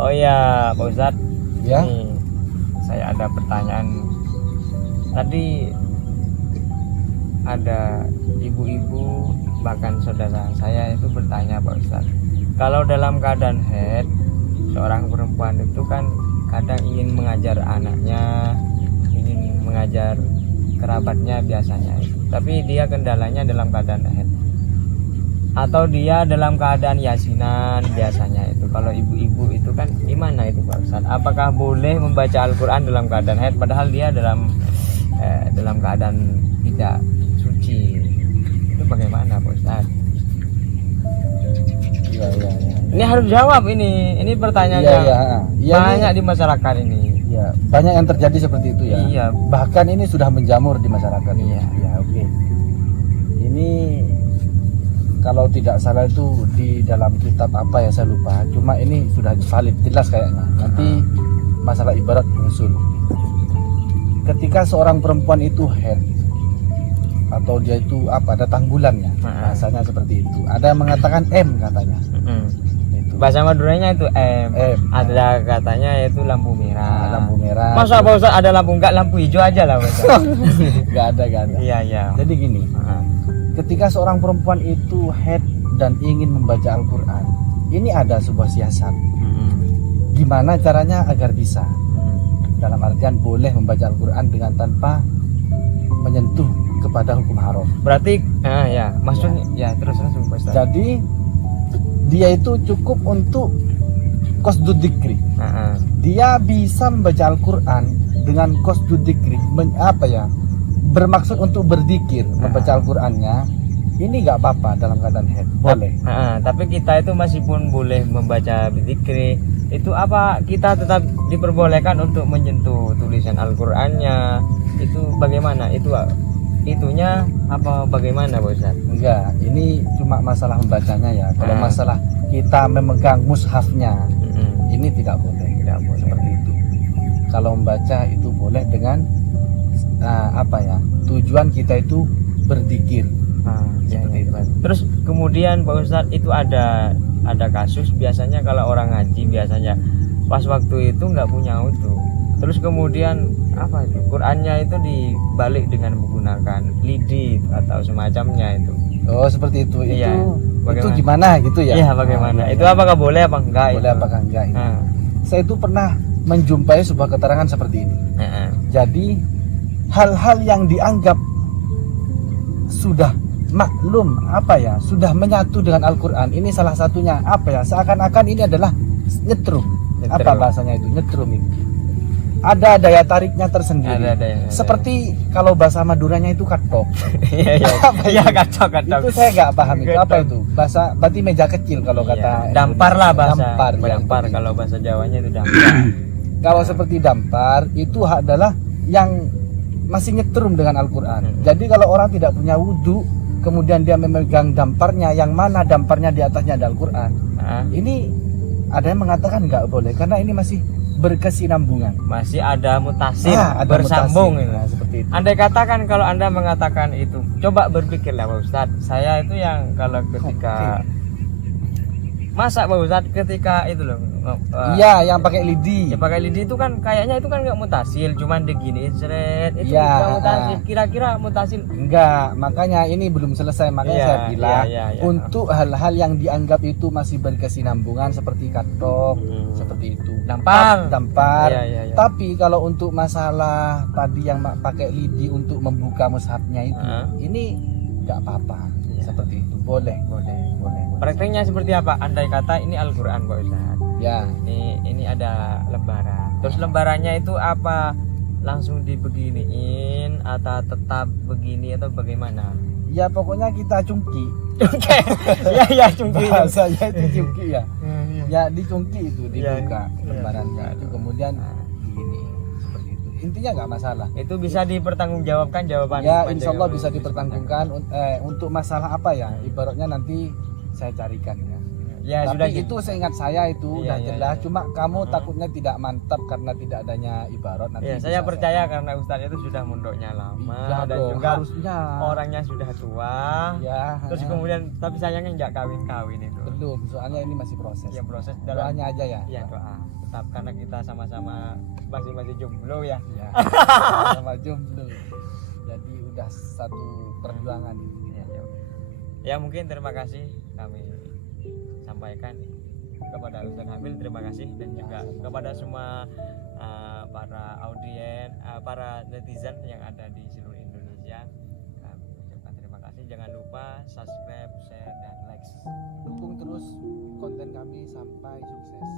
Oh ya, Pak Ustadz. Ya. Ini saya ada pertanyaan. Tadi ada ibu-ibu bahkan saudara saya itu bertanya, Pak Ustadz, kalau dalam keadaan haid seorang perempuan itu kan kadang ingin mengajar anaknya, ingin mengajar kerabatnya biasanya itu. Tapi dia kendalanya dalam keadaan haid. Atau dia dalam keadaan yasinan biasanya itu. Kalau ibu-ibu itu kan gimana itu Pak Ustadz? Apakah boleh membaca Al-Quran dalam keadaan haid padahal dia dalam keadaan tidak suci? Itu bagaimana Pak Ustadz? Ya. Ini harus jawab ini pertanyaan yang banyak di masyarakat ini. Ya, banyak yang terjadi seperti itu ya. Iya. Bahkan ini sudah menjamur di masyarakat. Iya. Ya, oke. Ini kalau tidak salah itu di dalam kitab apa ya saya lupa. Cuma ini sudah valid jelas kayaknya. Nanti masalah ibarat usul. Ketika seorang perempuan itu haid atau dia itu apa datang bulannya, bahasanya seperti itu. Ada yang mengatakan M katanya. Itu. Bahasa Maduranya itu M. M. Ada katanya itu lampu merah. Lampu merah. Masa Pak Ustadz ada lampu enggak, lampu hijau aja lah Pak Ustadz. Gak ada. Iya. Jadi gini, ketika seorang perempuan itu haid dan ingin membaca Al-Quran, ini ada sebuah siasat. Gimana caranya agar bisa? Dalam artian boleh membaca Al-Quran dengan tanpa menyentuh kepada hukum haram. Berarti ya maksudnya ya terus Pak Ustadz. Jadi dia itu cukup untuk qasdud dzikri. Dia bisa membaca Al-Quran dengan qasdud dzikri, bermaksud untuk berzikir, membaca Al-Qurannya. Ini nggak apa-apa dalam keadaan haid, boleh. Tapi kita itu masih pun boleh membaca berzikir. Itu apa kita tetap diperbolehkan untuk menyentuh tulisan Al-Qur'annya? Itu bagaimana? Itunya apa bagaimana Pak Ustadz? Enggak, ini cuma masalah membacanya ya. Kalau masalah kita memegang mushafnya, ini tidak boleh. Seperti itu. Kalau membaca itu boleh dengan tujuan kita itu berzikir. Seperti itu. Terus kemudian Pak Ustadz itu ada kasus biasanya kalau orang ngaji biasanya pas waktu itu nggak punya auto. Terus kemudian Qurannya itu dibalik dengan menggunakan lidi atau semacamnya itu. Oh seperti itu. Iya. Itu gimana gitu ya? Iya bagaimana? Itu apakah boleh apa enggak? Boleh apakah enggak? Saya itu pernah menjumpai sebuah keterangan seperti ini. Jadi hal-hal yang dianggap sudah maklum sudah menyatu dengan Al-Quran, ini salah satunya seakan-akan ini adalah nyetrum. Apa bahasanya itu? Nyetrum itu ada daya tariknya tersendiri. Seperti kalau bahasa Maduranya itu katok. Iya katok. Itu saya nggak paham itu apa itu. Bahasa berarti meja kecil kalau kata dampar lah bahasa. Dampar. Kalau bahasa Jawanya itu dampar. Kalau seperti dampar itu adalah yang masih nyetrum dengan Al-Quran. Jadi kalau orang tidak punya wudhu kemudian dia memegang damparnya, yang mana damparnya di atasnya ada Al-Quran, ini ada yang mengatakan nggak boleh karena ini masih berkesinambungan, masih ada mutasil, bersambung mutasi. Nah, seperti itu. Andai katakan kalau Anda mengatakan itu, coba berpikirlah Pak Ustadz, saya itu yang kalau ketika masa Pak Ustadz ketika itu loh iya yang pakai lidi. Ya pakai lidi itu kan kayaknya itu kan nggak mutasil, cuman diginiin seret itu ya, nggak mutasil. Kira-kira mutasil enggak, makanya ini belum selesai, makanya saya bilang untuk hal-hal yang dianggap itu masih berkesinambungan seperti katok, seperti itu dampar. Tapi kalau untuk masalah tadi yang pakai lidi untuk membuka mushafnya itu ini nggak apa-apa. Seperti itu boleh. Prakteknya seperti apa? Andai kata ini Al-Quran Pak Ustadz. Ya. Ini ada lembaran. Terus lembarannya itu apa? Langsung dibeginiin atau tetap begini atau bagaimana? Ya pokoknya kita cungki. Ya cungki. Bahasanya itu cungki ya. Ya dicungki itu dibuka lembarannya. Itu kemudian begini seperti itu. Intinya nggak masalah. Itu bisa dipertanggungjawabkan jawabannya. Ya insya Allah bisa dipertanggungjawabkan untuk masalah apa ya? Ibaratnya nanti saya carikan ya. Ya Tapi sudah itu seingat saya itu Iya, udah iya, jelas. iya. Cuma kamu takutnya tidak mantap karena tidak adanya ibarat. Nanti Ya, bisa saya percaya salah. karena Ustadz itu sudah mondoknya lama Iya dan dong, juga harusnya. orangnya sudah tua. Iya. Terus kemudian tapi sayangnya nggak kawin-kawin itu. belum, soalnya ini masih proses. Ya proses dalam Doanya aja ya. ya doa. Tetap karena kita sama-sama masih jomblo ya. Iya. Sama jomblo. Jadi udah satu perjuangan ini. Ya mungkin terima kasih kami sampaikan kepada Ustaz Hamil, terima kasih, dan juga kepada semua para audien, para netizen yang ada di seluruh Indonesia. Kami ucapkan terima kasih. Jangan lupa subscribe, share, dan like. Dukung terus konten kami sampai sukses.